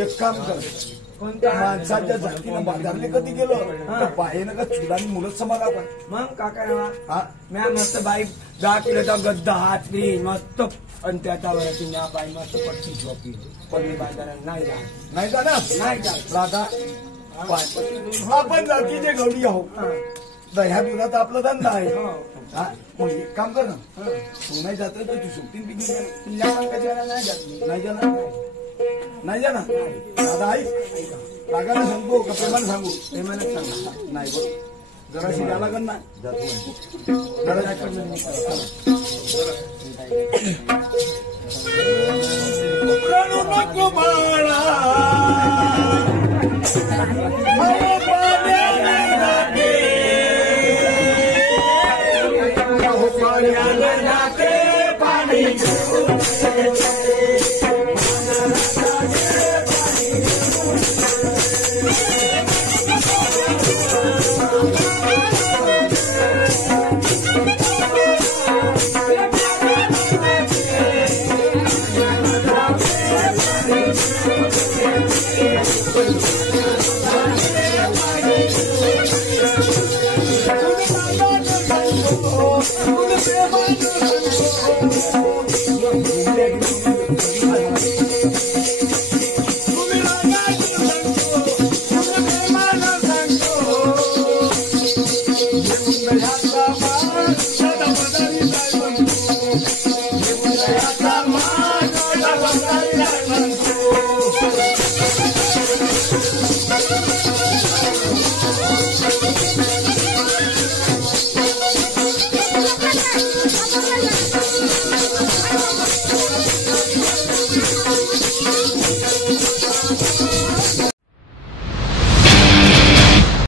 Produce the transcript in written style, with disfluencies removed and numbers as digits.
एक काम कर माणसाच्या जातीनं बाजारले कधी गेलो बाहेर का चुडा आणि मुलं समाला पण मग काका म्या मस्त बाईक 10 किलोचा गद्दा हातली मस्त आणि त्याच्या वरती म्या बाई मस्त पट्टी झोपी पण मी बाजारात नाही जाणार राधा आपण जातीचे गवडी आहो ह्या दुधाचा आपला धंदा आहे मग एक काम कर ना तू नाही जात तर तू सुट्टी पिकनिक नाही जाणार दादा आई रागाने सांगू का प्रेमाने सांगू प्रेमाने सांगा नाही बघ जरा शिकायला लागल ना Yeah.